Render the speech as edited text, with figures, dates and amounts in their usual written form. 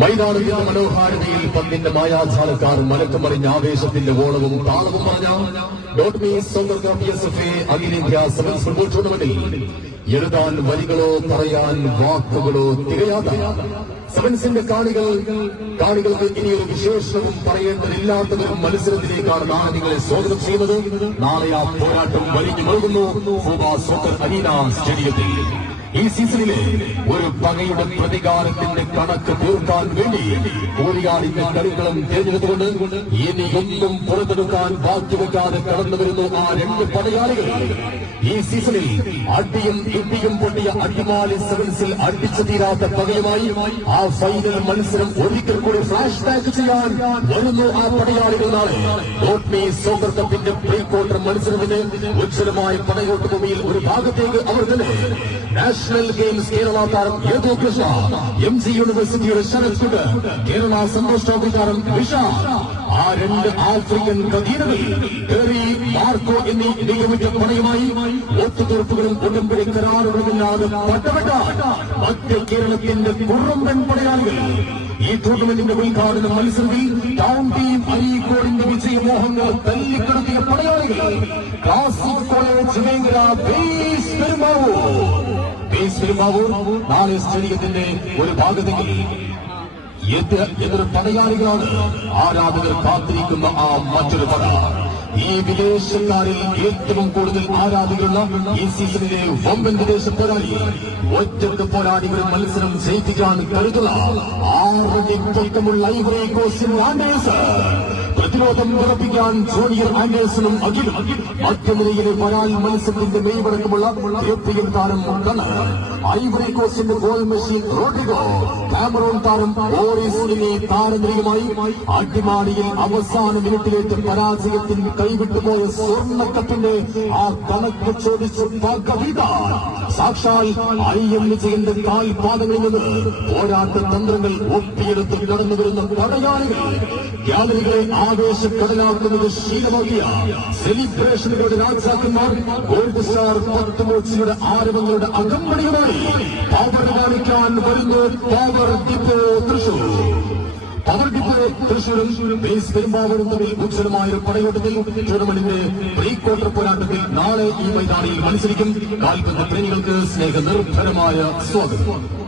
മൈതാനത്തിന്റെ മനോഹാരിതയിൽ പന്തിന്റെ മായാജാലക്കാർ മലക്കുമറിഞ്ഞ ആവേശത്തിന്റെ ഓളവും താളവും പറഞ്ഞ ഡോട്ട് PSFA അഖിലേന്ത്യാ സെവൻസ് ഫുട്ബോൾ ടൂർണമെന്റിൽ എഴുതാൻ വരികളോ പറയാൻ വാക്കുകളോ തികയാത്ത സെവൻസിന്റെ കാണികൾക്ക് ഇനിയൊരു വിശേഷവും പറയേണ്ടതില്ലാത്തതൊരു മത്സരത്തിലേക്കാണ് നാളെ നിങ്ങളെ സ്വാഗതം ചെയ്യുന്നത്. നാളെ ആ പോരാട്ടം വലിഞ്ഞു നൽകുന്നു ഫൂബ സോക്കർ അരീന സ്റ്റേഡിയത്തിൽ. ഈ സീസണിലെ ഒരു പകയുടെ പ്രതികാരത്തിന്റെ കണക്ക് തീർക്കാൻ വേണ്ടി കോടിയാടിന്റെ കളികളും തിരഞ്ഞെടുത്തുകൊണ്ട് ഇനിയൊന്നും പുറത്തെടുക്കാൻ ബാക്കിവെക്കാതെ കടന്നു വരുന്നു ആ രണ്ട് പടയാളികൾ. ഈ സീസണിൽ അടിയും ഇടിയും പൊട്ടിയ അടിമാലി സെവൻസിൽ അടിച്ചു തീരാത്ത പകയുമായി ആ ഫൈനൽ മത്സരം ഒരിക്കൽ കൂടി ഫ്ലാഷ് ബാക്ക് ചെയ്യാൻ വരുന്നു ആ പടയാളികൾ. നാളെ ഡോട്ട് സോക്കർ കപ്പിന്റെ പ്രീ ക്വാർട്ടർ മത്സരത്തിന് ഉജ്ജ്വലമായ പടയോട്ട് ഭൂമിയിൽ ഒരു ഭാഗത്തേക്ക് അവർ തന്നെ നാഷണൽ ഗെയിംസ് കേരള താരം യേതു കൃഷ്ണ, MC യൂണിവേഴ്സിറ്റിയുടെ ശരത് കുട്ട്, കേരള സന്തോഷ് ട്രോഫി താരം വിഷ, ആ രണ്ട് ആഫ്രിക്കൻ കദീനകൾ കെറി, മാർക്കോ എന്നീ നിയമിച്ച പടയുമായി ഒത്തുതീർപ്പുകളും ഉടമ്പടി കരാറുകളുമില്ലാതെ പട്ടപ്പെട്ട മധ്യ കേരളത്തിന്റെ കുറുമ്പൻ പടയാളികൾ. ഈ ടൂർണമെന്റിന്റെ ഉദ്ഘാടന മത്സരത്തിൽ ടൗൺ ടീം അരീക്കോടിന്റെ വിജയമോഹങ്ങൾ തല്ലിക്കടത്തിയ പടയാളികൾ ക്ലാസിക് കോളേജ് വേങ്ങര പെരുമ്പാവൂർ നാളെ സ്റ്റേഡിയത്തിന്റെ ഒരു ഭാഗത്തെങ്കിൽ എതിർ പടയാളികളാണ് ആരാധകർ കാത്തിരിക്കുന്ന ആ മറ്റൊരു പട. ഈ വിദേശക്കാരിൽ ഏറ്റവും കൂടുതൽ ആരാധകരുള്ള ഈ സീസണിലെ വമ്പൻ വിദേശ പോരാളി, ഒറ്റക്ക് പോരാളികൾ മത്സരം ജയിപ്പിക്കാൻ കരുതുള്ള 6 അടി പൊക്കമുള്ള ഐവറി കോസ്റ്റിൻ ആൻഡേഴ്സ്, പ്രതിരോധം ഉറപ്പിക്കാൻ ജൂനിയർ ആൻഡേഴ്സണും അഖിലും, മധ്യനിരയിലെ വരാൽ മത്സരത്തിന്റെ മെയ്വടക്കമുള്ള യൂറോപ്യൻ താരം ഐവറി കോസ്റ്റിന്റെ ഗോൾ മെഷീൻ റോഡ്രിഗോ, കാമറൂൺ താരം ഓറിസിനെ താരനിരയുമായി അടിമാലിയിൽ അവസാന മിനിറ്റിലേക്ക് പരാജയത്തിന് കൈവിട്ടുപോയ സ്വർണ്ണക്കപ്പിന്റെ ആ കണക്ക് ചോദിച്ച് സാക്ഷാൽ IM വിജയന്റെ കാൽപാദങ്ങളിൽ നിന്ന് പോരാട്ട തന്ത്രങ്ങൾ ഒപ്പിയെടുത്ത് കടന്നു വരുന്ന പടയാളികൾ, ഗ്യാലറികളെ ആവേശക്കടലാക്കുന്നത് ശീലമാക്കിയ സെലിബ്രേഷനുകളുടെ രാജാക്കന്മാർ, ഗോൾഡ് സ്റ്റാർ പത്തുമോച്ചിയുടെ ആരവങ്ങളുടെ അകമ്പടിയുമായി പവർ കാണിക്കാൻ വരുന്നു power depot Thrissur. Power depot തൃശൂരും ബേസ് പെരുമ്പാവൂരും തമ്മിൽ ഉജ്ജ്വലമായ പടയോട്ടത്തിൽ ടൂർണമെന്റിന്റെ പ്രീ ക്വാർട്ടർ പോരാട്ടത്തിൽ നാളെ ഈ മൈതാനിയിൽ മത്സരിക്കും. കാൽപന്ത് പ്രേമികൾക്ക് സ്നേഹനിർഭരമായ സ്വാഗതം.